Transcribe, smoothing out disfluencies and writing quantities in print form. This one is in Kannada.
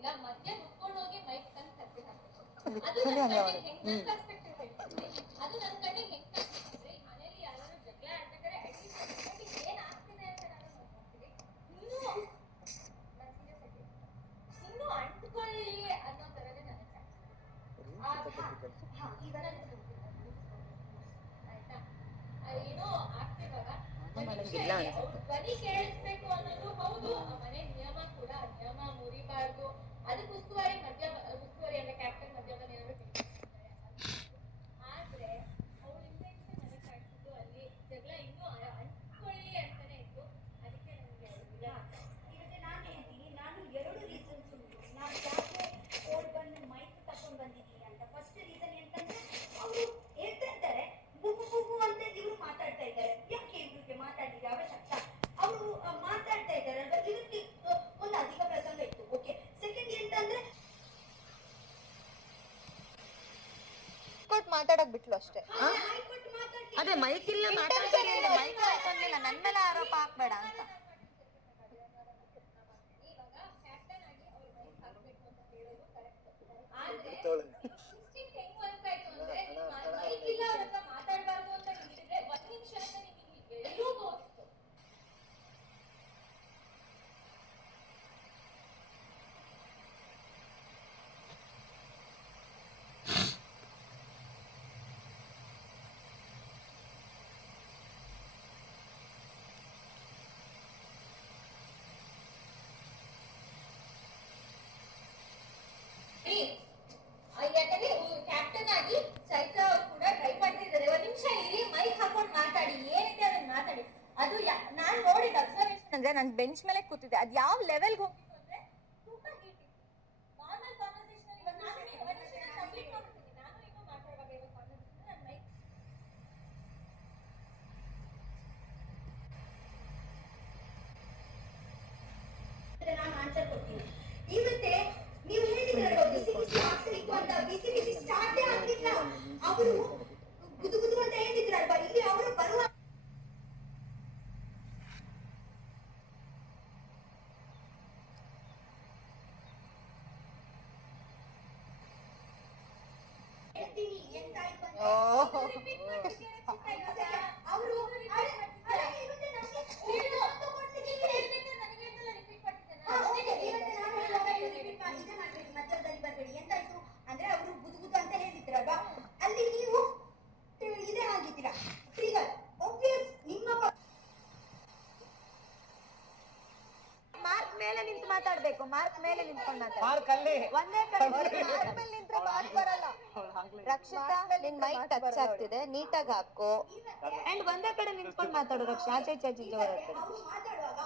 ಇಲ್ಲ, ಮಧ್ಯ ನುಗ್ಕೊಂಡು ಹೋಗಿ ಮೈಕ್ ತಂದು ಕತ್ತಿ ಹಾಕ್ಬೇಕು. ಅದು ನನ್ನ ಕಣ್ಣಿಗೆ ಹೆಂಗ್ ಪರ್ಸ್ಪೆಕ್ಟಿವ್ ಹೇಳ್ತೀನಿ, ಅದು ನನ್ನ ಕಣ್ಣಿಗೆ ಹೆಂಗ್ ಕಾಣಿಸ್ತಂದ್ರೆ, ಈ ಮನೇಲಿ ಯಾರು ಜಗಳ ಆಡ್ಬೇಕಾದ್ರೆ ಅಟ್ಲೀಸ್ಟ್ ಏನ್ ಆಗ್ತಿದೆ ಅಂತ ನಾನು ನೋಡ್ತೀನಿ. ಇನ್ನೂ ಅಂಟ್ಕೊಳ್ಳಿ ಅನ್ನೋ ತರನೇ ನನಗೆ ಆಯ್ತಾ. ಏನೋ ಆಗ್ತಿವಾಗ ಧ್ವನಿ ಕೇಳಿಸ್ಬೇಕು ಅನ್ನೋದು ಹೌದು, ಆ ಮನೆ ನಿಯಮ ಕೂಡ, ನಿಯಮ ಮುರಿಬಾರ್ದು. ಅದಕ್ಕೆ ಉಸ್ತುವಾರಿ ಉಸ್ತುವಾರಿ ಅಂದ್ರೆ ಕ್ಯಾಪ್ಟನ್ ಮಧ್ಯಾಹ್ನ ಏನಾದ್ರು ಆದ್ರೆ ಅವ್ಳ ಇಂಟೆನ್ಷನ್ ನನಗೆ ಕಾಣಿಸಿದ್ದು ಅಲ್ಲಿ ಜಗಳ ಇನ್ನೂ ಅಂಟ್ಕೊಳ್ಳಿ ಅಂತಾನೆ ಇತ್ತು. ಅದಕ್ಕೆ ನನಗೆ ಈಗ ನಾನು ಹೇಳ್ತೀನಿ, ನಾನು 2 ರೀಸನ್ಸ್ ಉಂಟು ನಾನು ಯಾಕೆ ಓಡ್ ಬಂದು ಮೈಕ್ ತಗೊಂಡು ಬಂದಿದ್ದೀನಿ ಅಂತ. ಫಸ್ಟ್ ರೀಸನ್ ಎಂತಂದ್ರೆ, ಅವರು ಹೇಳ್ತಾ ಇದ್ದಾರೆ ಬುಗು ಅಂತ ಇವರು ಮಾತಾಡ್ತಾ ಇದ್ದಾರೆ. ಯಾಕೆ ಇವ್ರಿಗೆ ಮಾತಾಡಿದ ಅವಶ್ಯಕತೆ? ಅವರು ಮಾತಾಡ್ತಾ ಇದ್ದಾರಲ್ವಾ, ಇದಕ್ಕೆ ಒಂದು ಅಧಿಕ ಪ್ರಸಂಗ ಇತ್ತು. ಓಕೆ. ಸೆಕೆಂಡ್ ಎಂತಂದ್ರೆ ಮಾತಾಡಕ್ ಬಿಟ್ಲು ಅಷ್ಟೇ. ಅದೇ ಮೈಕ್ ಇಲ್ಲ ಮಾತಾಡ್ಬೇಡಿ, ಮೈಕ್ ಹಾಕೊಂಡಿಲ್ಲ, ನನ್ ಮೇಲೆ ಆರೋಪ ಹಾಕ್ಬೇಡ ಅಂತ. ಮಾತಾಡ್ಬಾರ್ದು ಅಂತ ಹೇಳಿದ್ರೆ ಒಂದ್ ನಿಮಿಷ ಅಂತ ನಿಮಗೆ ಎಳೆಯೋದು. ಯಾಕಂದ್ರೆ ಕ್ಯಾಪ್ಟನ್ ಆಗಿ ಚೈತ್ರ ಅವ್ರು ಕೂಡ ಟ್ರೈ ಮಾಡ್ತಿದ್ದಾರೆ. ಒಂದ್ ನಿಮಿಷ ಇರಿ, ಮೈಕ್ ಹಾಕೊಂಡು ಮಾತಾಡಿ, ಏನಿದೆ ಅದನ್ನ ಮಾತಾಡಿ. ಅದು ನಾನ್ ನೋಡಿದ ಅಬ್ಸರ್ವೇಷನ್ ಅಂದ್ರೆ, ನನ್ ಬೆಂಚ್ ಮೇಲೆ ಕೂತಿದ್ದೆ, ಅದ್ ಯಾವ ಲೆವೆಲ್ಗೆ ಹೋಗಿತ್ತು ಅಂದ್ರೆ ತುಂಬಾ ಹೀಟ್ ಇತ್ತು. ನಾರ್ಮಲ್ ಕಾನ್ವರ್ಸೇಷನ್ ಇವಾಗ ನಾನು ಕಂಪ್ಲೀಟ್ ಮಾಡ್ತೀನಿ, ನಾನು ಇನ್ನೂ ಮಾತಾಡುವಾಗ ಇವಾಗ ಕಾನ್ವರ್ಸೇಷನ್ ನನ್ನ ಮೈಕ್ ನಾನು ಆನ್ಸರ್ ಕೊಡ್ತೀನಿ. ಇವತ್ತೆ ನೀವು ಹೇಳಿದ್ರಲ್ವ ಬಿಸಿ ಬಿಸಿ ಆಗ್ತಿತ್ತು ಅಂತ, ಬಿಸಿ ಬಿಸಿ ಸ್ಟಾರ್ಟೇ ಆಗ್ತಿಲ್ಲ. ಅವರು ಗುದು ಗುದು ಅಂತ ಹೇಳಿದ್ರಲ್ವಾ, ಇಲ್ಲಿ ಅವರು ಬರುವ ಹೇಳ್ತೀನಿ ಎಂತಾಯ್ತು ಅಂತ ಅವರು ಮಧ್ಯದಲ್ಲಿ ಬರಬೇಡಿ. ಎಂತಾಯ್ತು ಅಂದ್ರೆ ಅವರು ಗುದುಗುದು ಅಂತ ಹೇಳಿದ್ರಲ್ವಾ, ಅಲ್ಲಿ ನೀವು ಇದೇ ಆಗಿದ್ದೀರಾ ಟ್ರಿಗರ್. ಆಬ್ವಿಯಸ್ ನಿಮ್ಮ ಮಾರ್ಕ್ ಮೇಲೆ ನಿಂತು ಮಾತಾಡ್ಬೇಕು, ಮಾರ್ಕ್ ಮೇಲೆ ನಿಂತ್ಕೊಂಡು ಮಾತಾಡ. ಒಂದೇ ಕಡೆ ಮಾರ್ಕ್ ಮೇಲೆ ನಿಂತ್ರೆ ಮಾರ್ಕ್ ಬರಲ್ಲ. ರಕ್ಷಿತಾ, ನಿನ್ ಮೈಕ್ ಟಚ್ ಆಗ್ತಿದೆ, ನೀಟಾಗಿ ಹಾಕೋ. ಅಂಡ್ ಒಂದೇ ಕಡೆ ನಿಂತ್ಕೊಂಡು ಮಾತಾಡು ರಕ್ಷಾ, ಆಚೆ ಈಚೆ ಜೋರ ಅವರು ಮಾತಾಡುವಾಗ